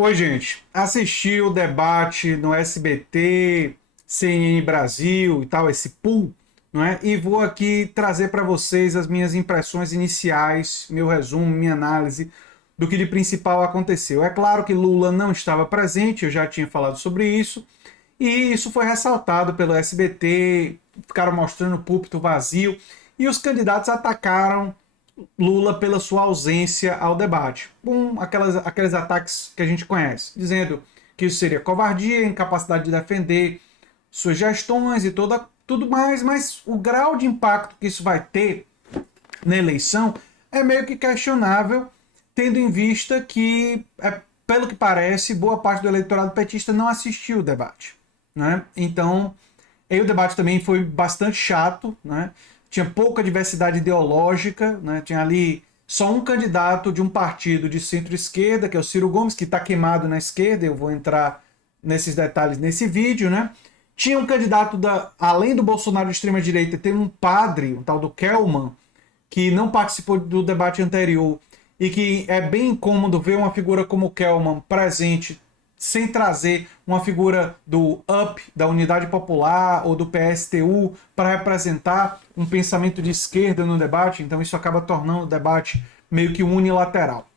Oi, gente. Assisti o debate no SBT, CNN Brasil e tal, esse pool, não é? E vou aqui trazer para vocês as minhas impressões iniciais, meu resumo, minha análise do que de principal aconteceu. É claro que Lula não estava presente, eu já tinha falado sobre isso, e isso foi ressaltado pelo SBT, ficaram mostrando o púlpito vazio, e os candidatos atacaram Lula pela sua ausência ao debate. Aqueles ataques que a gente conhece, dizendo que isso seria covardia, incapacidade de defender sugestões e tudo mais, mas o grau de impacto que isso vai ter na eleição é meio que questionável, tendo em vista que, pelo que parece, boa parte do eleitorado petista não assistiu o debate. Né? Então, aí o debate também foi bastante chato, né? Tinha pouca diversidade ideológica, né? Tinha ali só um candidato de um partido de centro-esquerda, que é o Ciro Gomes, que está queimado na esquerda, eu vou entrar nesses detalhes nesse vídeo, né? Tinha um candidato, além do Bolsonaro de extrema-direita, tem um padre, um tal do Kelman, que não participou do debate anterior e que é bem incômodo ver uma figura como o Kelman presente sem trazer uma figura do UP, da Unidade Popular ou do PSTU para representar um pensamento de esquerda no debate, então isso acaba tornando o debate meio que unilateral.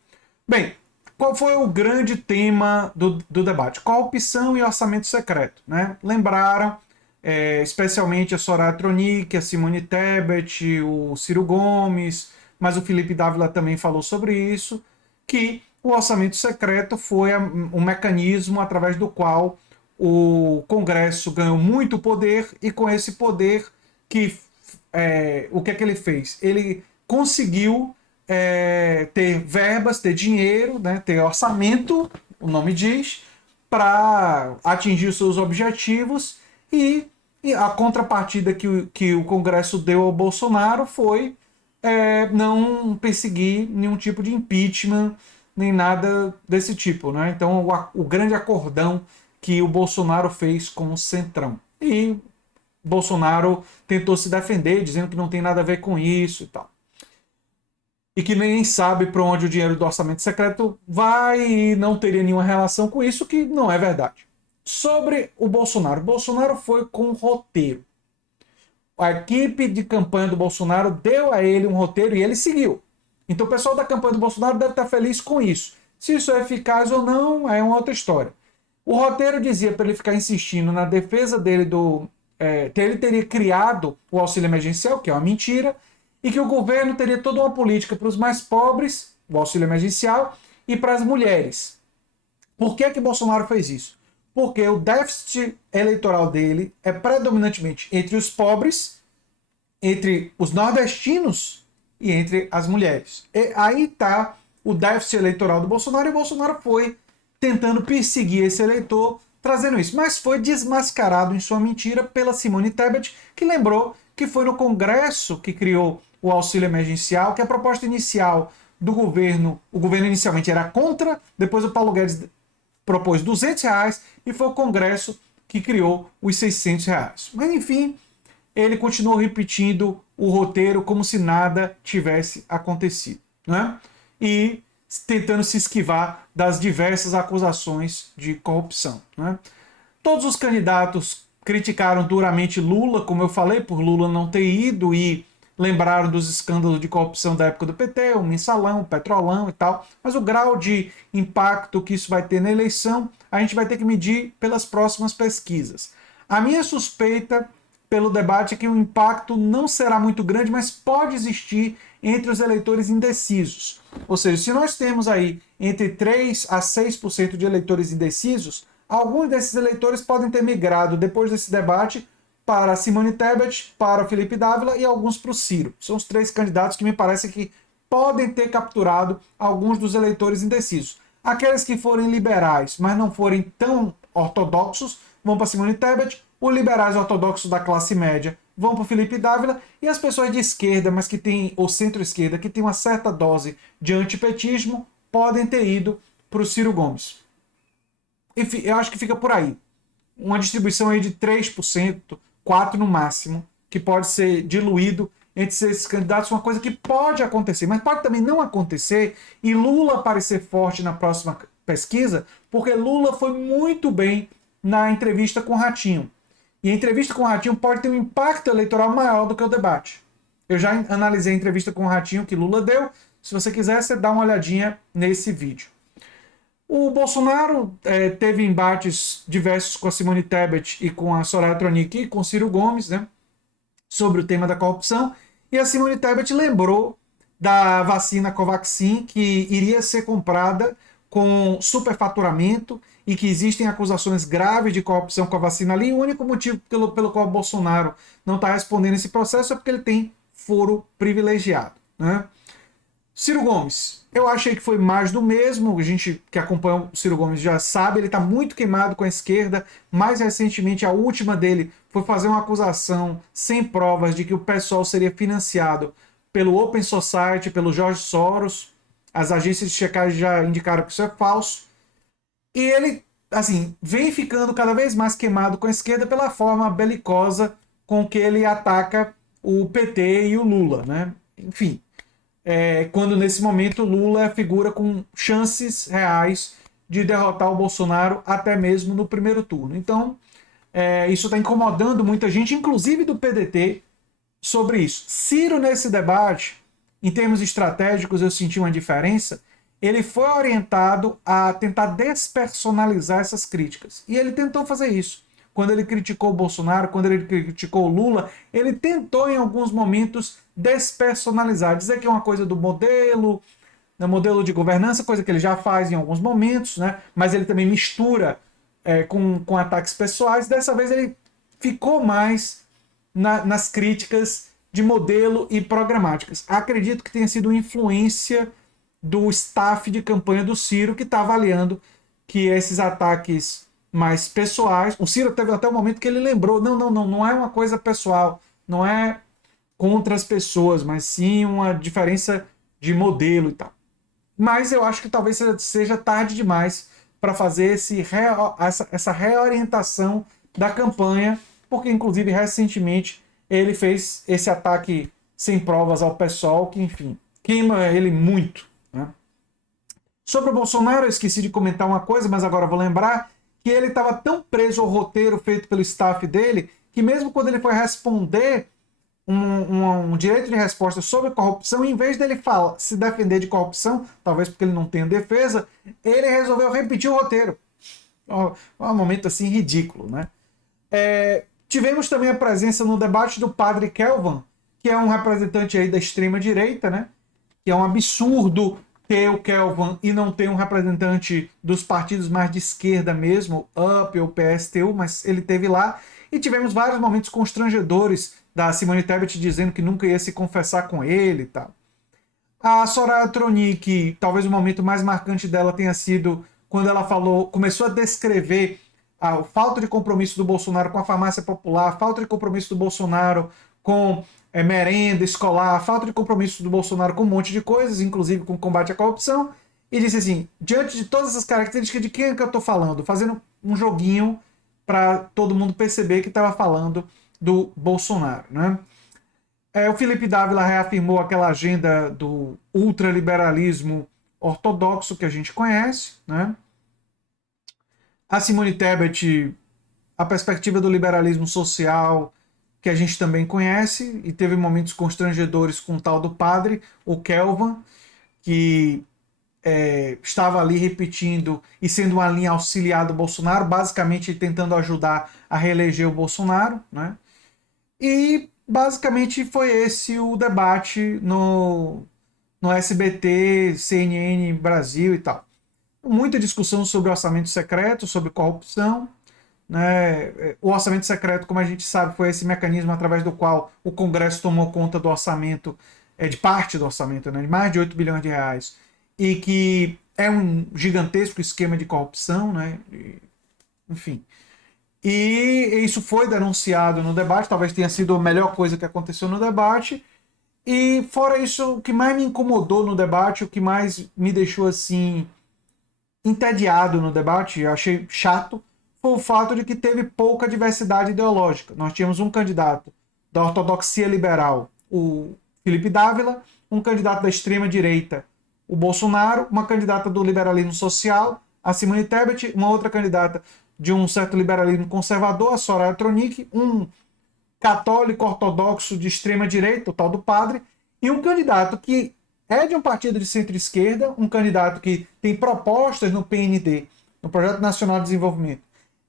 Bem, qual foi o grande tema do debate? Corrupção e orçamento secreto. Né? Lembraram, especialmente a Soraya Tronic, a Simone Tebet, o Ciro Gomes, mas o Felipe Dávila também falou sobre isso, que o orçamento secreto foi um mecanismo através do qual o Congresso ganhou muito poder e com esse poder o que é que ele fez? Ele conseguiu ter verbas, ter dinheiro, né, ter orçamento, o nome diz, para atingir os seus objetivos e a contrapartida que o Congresso deu ao Bolsonaro foi não perseguir nenhum tipo de impeachment, nem nada desse tipo. Né? Então, o grande acordão que o Bolsonaro fez com o Centrão. E Bolsonaro tentou se defender, dizendo que não tem nada a ver com isso e tal. E que nem sabe para onde o dinheiro do orçamento secreto vai e não teria nenhuma relação com isso, que não é verdade. Sobre o Bolsonaro foi com um roteiro. A equipe de campanha do Bolsonaro deu a ele um roteiro e ele seguiu. Então o pessoal da campanha do Bolsonaro deve estar feliz com isso. Se isso é eficaz ou não, é uma outra história. O roteiro dizia para ele ficar insistindo na defesa dele que ele teria criado o auxílio emergencial, que é uma mentira, e que o governo teria toda uma política para os mais pobres, o auxílio emergencial, e para as mulheres. Por que Bolsonaro fez isso? Porque o déficit eleitoral dele é predominantemente entre os pobres, entre os nordestinos e entre as mulheres. E aí está o déficit eleitoral do Bolsonaro, e o Bolsonaro foi tentando perseguir esse eleitor, trazendo isso. Mas foi desmascarado em sua mentira pela Simone Tebet, que lembrou que foi no Congresso que criou o auxílio emergencial, que a proposta inicial do governo, o governo inicialmente era contra, depois o Paulo Guedes propôs R$ 200 e foi o Congresso que criou os R$ 600. Mas enfim, ele continuou repetindo o roteiro como se nada tivesse acontecido. Né? E tentando se esquivar das diversas acusações de corrupção. Né? Todos os candidatos criticaram duramente Lula, como eu falei, por Lula não ter ido, e lembraram dos escândalos de corrupção da época do PT, o mensalão, o petrolão e tal, mas o grau de impacto que isso vai ter na eleição, a gente vai ter que medir pelas próximas pesquisas. A minha suspeita pelo debate é que o impacto não será muito grande, mas pode existir entre os eleitores indecisos. Ou seja, se nós temos aí entre 3 a 6% de eleitores indecisos, alguns desses eleitores podem ter migrado depois desse debate para Simone Tebet, para o Felipe Dávila e alguns para o Ciro. São os 3 candidatos que me parece que podem ter capturado alguns dos eleitores indecisos. Aqueles que forem liberais, mas não forem tão ortodoxos, vão para Simone Tebet. Os liberais ortodoxos da classe média vão para o Felipe Dávila, e as pessoas de esquerda, mas que têm, ou centro-esquerda, que tem uma certa dose de antipetismo, podem ter ido para o Ciro Gomes. Enfim, eu acho que fica por aí. Uma distribuição aí de 3%, 4% no máximo, que pode ser diluído entre esses candidatos, uma coisa que pode acontecer, mas pode também não acontecer e Lula aparecer forte na próxima pesquisa, porque Lula foi muito bem na entrevista com o Ratinho. E a entrevista com o Ratinho pode ter um impacto eleitoral maior do que o debate. Eu já analisei a entrevista com o Ratinho que Lula deu. Se você quiser, você dá uma olhadinha nesse vídeo. O Bolsonaro teve embates diversos com a Simone Tebet e com a Soraya Tronic e com Ciro Gomes, né, sobre o tema da corrupção. E a Simone Tebet lembrou da vacina Covaxin, que iria ser comprada com superfaturamento e que existem acusações graves de corrupção com a vacina ali. E o único motivo pelo qual o Bolsonaro não está respondendo esse processo é porque ele tem foro privilegiado, né? Ciro Gomes, eu achei que foi mais do mesmo. A gente que acompanha o Ciro Gomes já sabe, ele está muito queimado com a esquerda. Mais recentemente, a última dele foi fazer uma acusação sem provas de que o PSOL seria financiado pelo Open Society, pelo Jorge Soros. As agências de checagem já indicaram que isso é falso. E ele, assim, vem ficando cada vez mais queimado com a esquerda pela forma belicosa com que ele ataca o PT e o Lula, né? Enfim, quando nesse momento Lula figura com chances reais de derrotar o Bolsonaro até mesmo no primeiro turno. Então, isso está incomodando muita gente, inclusive do PDT, sobre isso. Ciro, nesse debate, em termos estratégicos, eu senti uma diferença. Ele foi orientado a tentar despersonalizar essas críticas. E ele tentou fazer isso. Quando ele criticou o Bolsonaro, quando ele criticou o Lula, ele tentou em alguns momentos despersonalizar, dizer que é uma coisa do modelo de governança, coisa que ele já faz em alguns momentos, né? Mas ele também mistura com ataques pessoais. Dessa vez ele ficou mais nas críticas de modelo e programáticas. Acredito que tenha sido influência do staff de campanha do Ciro, que está avaliando que esses ataques mais pessoais... O Ciro teve até o momento que ele lembrou, não é uma coisa pessoal, não é contra as pessoas, mas sim uma diferença de modelo e tal. Mas eu acho que talvez seja tarde demais para fazer essa reorientação da campanha, porque inclusive recentemente ele fez esse ataque sem provas ao PSOL, que enfim, queima ele muito, né? Sobre o Bolsonaro, eu esqueci de comentar uma coisa, mas agora vou lembrar que ele estava tão preso ao roteiro feito pelo staff dele, que mesmo quando ele foi responder um direito de resposta sobre corrupção, em vez dele se defender de corrupção, talvez porque ele não tenha defesa, ele resolveu repetir o roteiro. Um momento assim ridículo, né? Tivemos também a presença no debate do padre Kelvan, que é um representante aí da extrema-direita, né? Que é um absurdo ter o Kelvan e não ter um representante dos partidos mais de esquerda mesmo, UP ou PSTU, mas ele teve lá. E tivemos vários momentos constrangedores da Simone Tebet dizendo que nunca ia se confessar com ele e tal. A Soraya Tronic, talvez o momento mais marcante dela tenha sido quando ela começou a descrever a falta de compromisso do Bolsonaro com a farmácia popular, a falta de compromisso do Bolsonaro com merenda escolar, a falta de compromisso do Bolsonaro com um monte de coisas, inclusive com o combate à corrupção, e disse assim, diante de todas essas características, de quem é que eu estou falando? Fazendo um joguinho para todo mundo perceber que estava falando do Bolsonaro, né? O Felipe Dávila reafirmou aquela agenda do ultraliberalismo ortodoxo que a gente conhece, né? A Simone Tebet, a perspectiva do liberalismo social, que a gente também conhece, e teve momentos constrangedores com o tal do padre, o Kelvan, que estava ali repetindo e sendo uma linha auxiliar do Bolsonaro, basicamente tentando ajudar a reeleger o Bolsonaro, né? E basicamente foi esse o debate no SBT, CNN Brasil e tal. Muita discussão sobre orçamento secreto, sobre corrupção, né? O orçamento secreto, como a gente sabe, foi esse mecanismo através do qual o Congresso tomou conta do orçamento, de parte do orçamento, né? De mais de 8 bilhões de reais, e que é um gigantesco esquema de corrupção, né? Enfim. E isso foi denunciado no debate, talvez tenha sido a melhor coisa que aconteceu no debate. E fora isso, o que mais me incomodou no debate, o que mais me deixou assim entediado no debate, eu achei chato, foi o fato de que teve pouca diversidade ideológica. Nós tínhamos um candidato da ortodoxia liberal, o Felipe Dávila, um candidato da extrema-direita, o Bolsonaro, uma candidata do liberalismo social, a Simone Tebet, uma outra candidata de um certo liberalismo conservador, a Soraya Tronic, um católico ortodoxo de extrema-direita, o tal do padre, e um candidato que é de um partido de centro-esquerda, um candidato que tem propostas no PND, no Projeto Nacional de Desenvolvimento,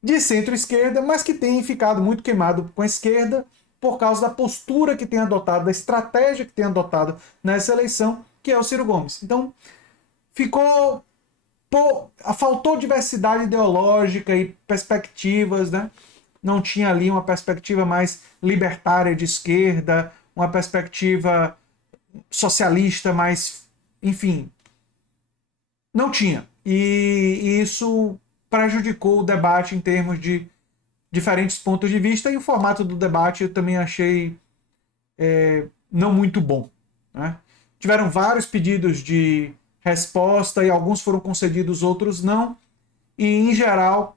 de centro-esquerda, mas que tem ficado muito queimado com a esquerda por causa da postura que tem adotado, da estratégia que tem adotado nessa eleição, que é o Ciro Gomes. Então, faltou diversidade ideológica e perspectivas, né? Não tinha ali uma perspectiva mais libertária de esquerda, uma perspectiva socialista mais, enfim, não tinha. E isso prejudicou o debate em termos de diferentes pontos de vista, e o formato do debate eu também achei não muito bom, né? Tiveram vários pedidos de resposta e alguns foram concedidos, outros não. E, em geral,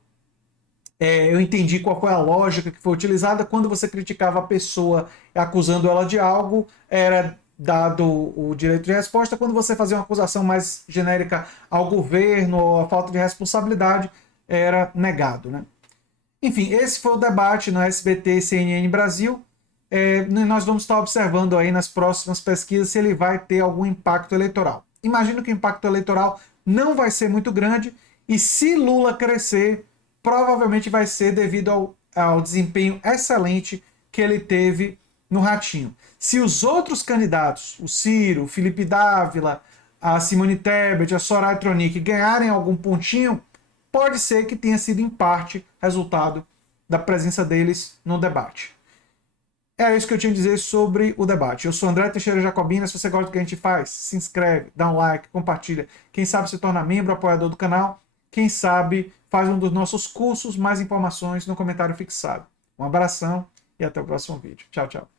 eu entendi qual foi a lógica que foi utilizada. Quando você criticava a pessoa acusando ela de algo, era dado o direito de resposta. Quando você fazia uma acusação mais genérica ao governo ou a falta de responsabilidade, era negado, né? Enfim, esse foi o debate no SBT CNN Brasil. Nós vamos estar observando aí nas próximas pesquisas se ele vai ter algum impacto eleitoral. Imagino que o impacto eleitoral não vai ser muito grande, e se Lula crescer, provavelmente vai ser devido ao desempenho excelente que ele teve no Ratinho. Se os outros candidatos, o Ciro, o Felipe Dávila, a Simone Tebet, a Soraya Tronic, ganharem algum pontinho, pode ser que tenha sido em parte resultado da presença deles no debate. É isso que eu tinha a dizer sobre o debate. Eu sou André Teixeira Jacobina. Se você gosta do que a gente faz, se inscreve, dá um like, compartilha. Quem sabe se torna membro, apoiador do canal. Quem sabe faz um dos nossos cursos. Mais informações no comentário fixado. Um abração e até o próximo vídeo. Tchau, tchau.